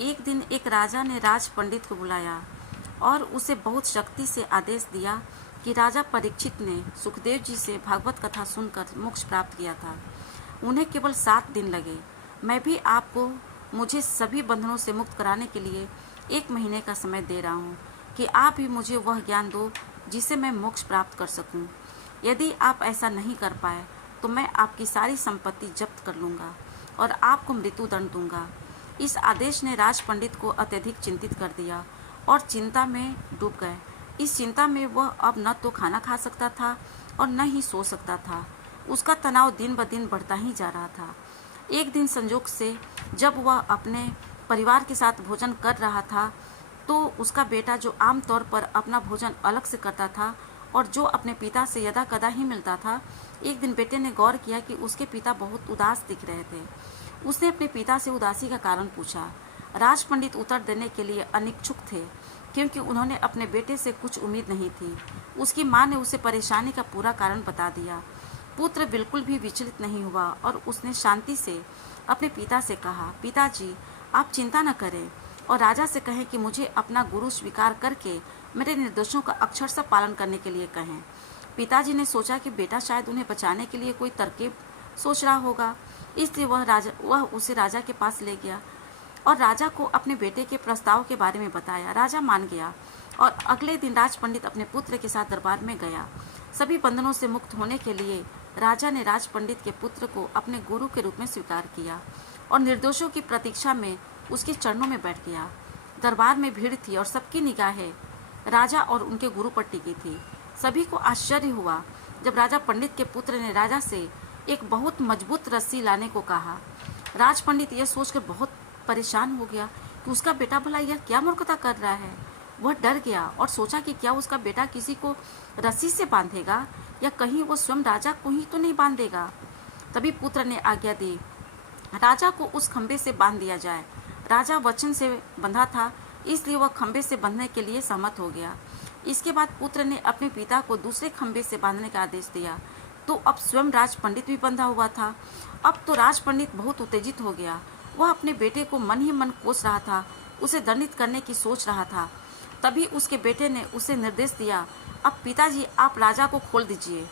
एक दिन एक राजा ने राज पंडित को बुलाया और उसे बहुत शक्ति से आदेश दिया कि राजा परीक्षित ने सुखदेव जी से भागवत कथा सुनकर मोक्ष प्राप्त किया था। उन्हें केवल 7 दिन लगे। मैं भी आपको मुझे सभी बंधनों से मुक्त कराने के लिए 1 महीने का समय दे रहा हूँ कि आप भी मुझे वह ज्ञान दो जिसे मैं मोक्ष प्राप्त कर सकूँ। यदि आप ऐसा नहीं कर पाए तो मैं आपकी सारी संपत्ति जब्त कर लूँगा और आपको मृत्यु दंड दूंगा। इस आदेश ने राज पंडित को अत्यधिक चिंतित कर दिया और चिंता में डूब गए। इस चिंता में वह अब न तो खाना खा सकता था और न ही सो सकता था। उसका तनाव दिन ब दिन बढ़ता ही जा रहा था। एक दिन संजोग से जब वह अपने परिवार के साथ भोजन कर रहा था तो उसका बेटा, जो आमतौर पर अपना भोजन अलग से करता था और जो अपने पिता से यदा कदा ही मिलता था, एक दिन बेटे ने गौर किया कि उसके पिता बहुत उदास दिख रहे थे। उसने अपने पिता से उदासी का कारण पूछा। राज पंडित उत्तर देने के लिए अनिच्छुक थे क्योंकि उन्होंने अपने बेटे से कुछ उम्मीद नहीं थी। उसकी माँ ने उसे परेशानी का पूरा कारण बता दिया। पुत्र बिल्कुल भी विचलित नहीं हुआ और उसने शांति से अपने पिता से कहा, पिताजी आप चिंता न करें और राजा से कहें कि मुझे अपना गुरु स्वीकार करके मेरे निर्देशों का अक्षरशः पालन करने के लिए कहें। पिताजी ने सोचा कि बेटा शायद उन्हें बचाने के लिए कोई तरकीब सोच रहा होगा, इसलिए वह उसे राजा के पास ले गया और राजा को अपने बेटे के प्रस्ताव के बारे में बताया। राजा मान गया और अगले दिन राज पंडित अपने पुत्र के साथ दरबार में गया। सभी बंधनों से मुक्त होने के लिए राजा ने राज पंडित के पुत्र को अपने गुरु के रूप में स्वीकार किया और निर्दोषों की प्रतीक्षा में उसके चरणों में बैठ गया। दरबार में भीड़ थी और सबकी निगाहें राजा और उनके गुरु पर टिकी थी। सभी को आश्चर्य हुआ जब राजा पंडित के पुत्र ने राजा से एक बहुत मजबूत रस्सी लाने को कहा। राज पंडित यह सोचकर बहुत परेशान हो गया कि उसका बेटा भला यह क्या मूर्खता कर रहा है। वह डर गया और सोचा कि क्या उसका बेटा किसी को रस्सी से बांधेगा या कहीं वो स्वयं राजा को ही तो नहीं बांध देगा। तभी पुत्र ने आज्ञा दी, राजा को उस खंबे से बांध दिया जाए। राजा वचन से बंधा था, इसलिए वह खंबे से बंधने के लिए सहमत हो गया। इसके बाद पुत्र ने अपने पिता को दूसरे खंबे से बांधने का आदेश दिया तो अब स्वयं राज पंडित भी बंधा हुआ था। अब तो राज पंडित बहुत उत्तेजित हो गया। वह अपने बेटे को मन ही मन कोस रहा था, उसे दंडित करने की सोच रहा था। तभी उसके बेटे ने उसे निर्देश दिया, अब पिताजी आप राजा को खोल दीजिए।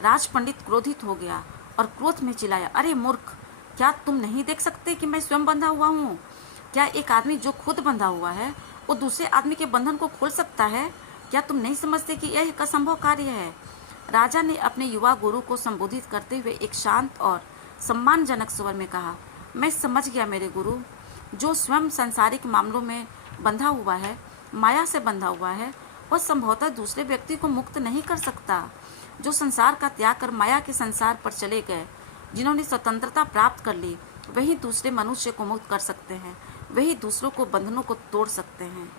राज पंडित क्रोधित हो गया और क्रोध में चिल्लाया, अरे मूर्ख, क्या तुम नहीं देख सकते कि मैं स्वयं बंधा हुआ हूँ? क्या एक आदमी जो खुद बंधा हुआ है वो दूसरे आदमी के बंधन को खोल सकता है? क्या तुम नहीं समझते कि यह एक असंभव कार्य है? राजा ने अपने युवा गुरु को संबोधित करते हुए एक शांत और सम्मानजनक स्वर में कहा, मैं समझ गया मेरे गुरु, जो स्वयं सांसारिक मामलों में बंधा हुआ है, माया से बंधा हुआ है, वह संभवतः दूसरे व्यक्ति को मुक्त नहीं कर सकता। जो संसार का त्याग कर माया के संसार पर चले गए, जिन्होंने स्वतंत्रता प्राप्त कर ली, वही दूसरे मनुष्य को मुक्त कर सकते हैं, वही दूसरों को बंधनों को तोड़ सकते हैं।